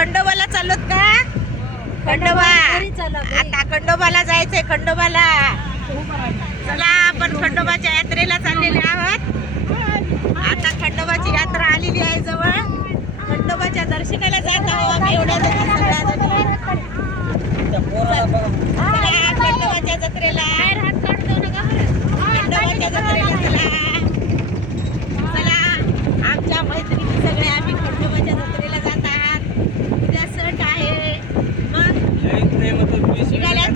खंडोबाला चाललोत का? खंडोबा आता खंडोबाला जायचंय. खंडोबाला चला आपण खंडोबाच्या यात्रेला चाललेले आहोत. आता खंडोबाची यात्रा आलेली आहे जवळ. खंडोबाच्या दर्शनाला जात आहोत आम्ही एवढ्या सगळ्या चला खंडोबाच्या जत्रेला. खंडोबाच्या जत्रेला चला आमच्या मैत्रिणी सगळे आम्ही खंडोबाच्या जत्रेला जात आहात. उद्या सण आहे. मग निघाल्या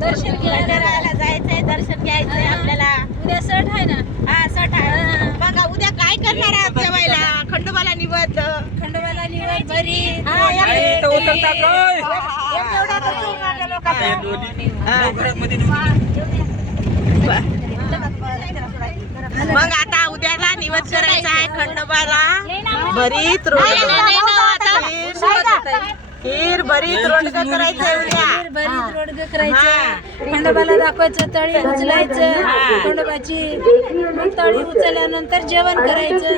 दर्शन घ्यायला जायचंय. दर्शन घ्यायचंय आपल्याला. उद्या सण आहे ना. हा सण आहे. बघा उद्या काय करणार आहात जेवायला? खंडोबाला निवद. खंडोबाला निवड भरी मग आता उद्याला निवद करायचा आहे खंडोबाला. भरीत खीर भरीत रोडगं करायचंय उद्या. भरीत रोडगं करायचं. खंडोबाला दाखवायचं. तळी उचलायचं खंडोबाची. मग तळी उचलल्यानंतर जेवण करायचं.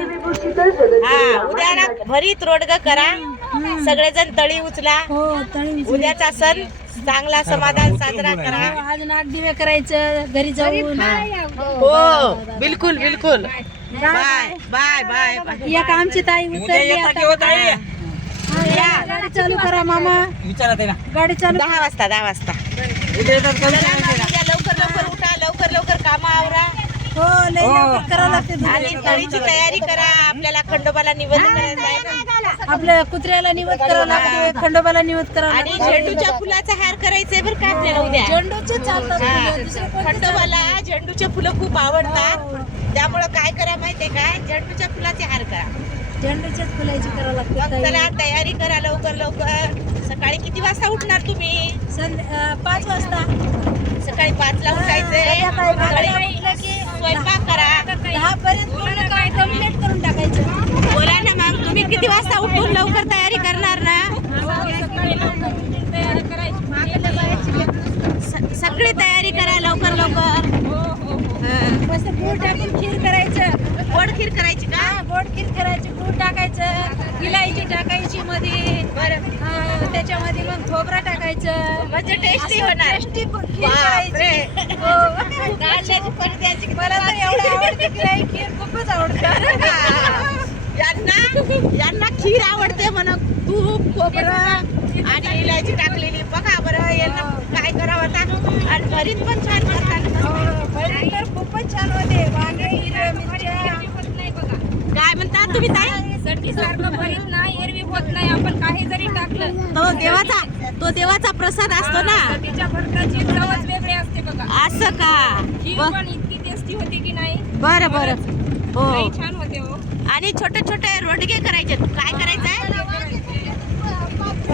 हा उद्याला भरीत रोडगं करा. सगळेजण तळी उचला. हो तळी उद्याचा सण चांगला समाधान साजरा करा. आज नागदिवे करायचं घरी जाऊन. हो बिलकुल बिलकुल. Bye bye bye bye. एक आमची ताई उतरली आता. गाडी चालू करा मामा. गाडी चालू 10 वाजता 10 वाजता. लवकर लवकर उठा. लवकर लवकर कामं आवरा. हो लय लवकर करावं लागते. आणि तळीची तयारी करा. आपल्याला खंडोबाला निवद करायचा आहे. आपल्या कुत्र्याला निवद करावं लागते. खंडोबाला निवद करावं आणि लागते. झेंडूच्या फुलाचा हार करायचंय बरं का आपल्याला उद्या. झेंडूचे चालतात फुलं, दुसरे कोणते खंडोबाला झेंडूचे फुलं खूप आवडतात. त्यामुळं काय करा माहितीये काय? झेंडूच्या फुलाचे हार करा. झेंडूच्याच फुलाची करावं मग लागते. चला तयारी करा लवकर लवकर. सकाळी किती वाजता उठणार तुम्ही? 5 वाजता. सकाळी 5 ला उठायचंय. सकाळी उठलं की स्वयंपाक करा. 10 पर्यंत पूर्ण काय कम्प्लीट करून टाकायचं. बोला ना मग तुम्ही किती वाजता उठून लवकर तयारी करणार ना? सगळी तयारी करा लवकर लवकर. मस्त गूळ टाकून खीर करायचं. गोड खीर करायची का? गोड खीर करायची. गूळ टाकायचं. इलायची टाकायची मध्ये. बरं. त्याच्यामध्ये मग खोबरा टाकायचं. म्हणजे टेस्टी होणार. टेस्टी खीर बापरे. करायची. हो. कांद्याची पण द्यायची. मला तर एवढं आवडते की नाही, खीर खूपच आवडते. यांना खीर आवडते म्हणा. तूप खोबरं आणि इलायची टाकलेली. बघा बरं यांना काय करावं आता. आणि भरीत पण छान करतात. भरीत तर खूपच छान होते. वांगे हिरव्या मिरच्या. काय म्हणता तुम्ही ताई? सारखं भरीत नाही एरवी होत नाही. आपण काही जरी टाकलं तो देवाचा प्रसाद असतो ना. तिच्या भरताची चवच वेगळी असते बघा. असं का? खीर पण इतकी टेस्टी होते की नाही. बरं बरं. हो लई छान होते हो. आणि छोटे छोटे रोडगे करायचे. काय करायचंय?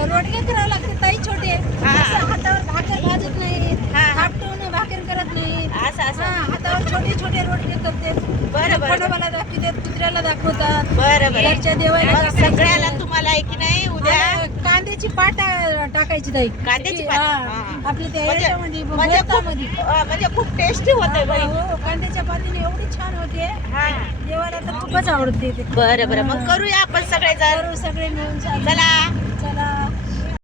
रोडगे करावं लागते ताई छोटे. हा. असं हातावर भाकर भाजत नाही. हा. आपटून भाकर करत नाही. असं असं. हातावर छोटे छोटे रोडगे करते. बरं बरं. खंडोबाला दाखवतात. कुत्र्याला दाखवतात. बरं बरं. घरच्या देवाला मग दाखवायचं. सगळ्याला तुम्हाला आहे की नाही उद्या कांद्याची पाट टाकायची ताई. कांद्याची पात? हा. हा. आपल्या त्या म्हणजे याच्यामध्ये खूप म्हणजे खूप टेस्टी होते बाई. हो, कांद्याच्या पातीने एवढी छान होते. हा. देवाला तर खूपच आवडते ते. बरं बरं. मग करूया आपण सगळे जण. करू सगळे मिळून. चला चला.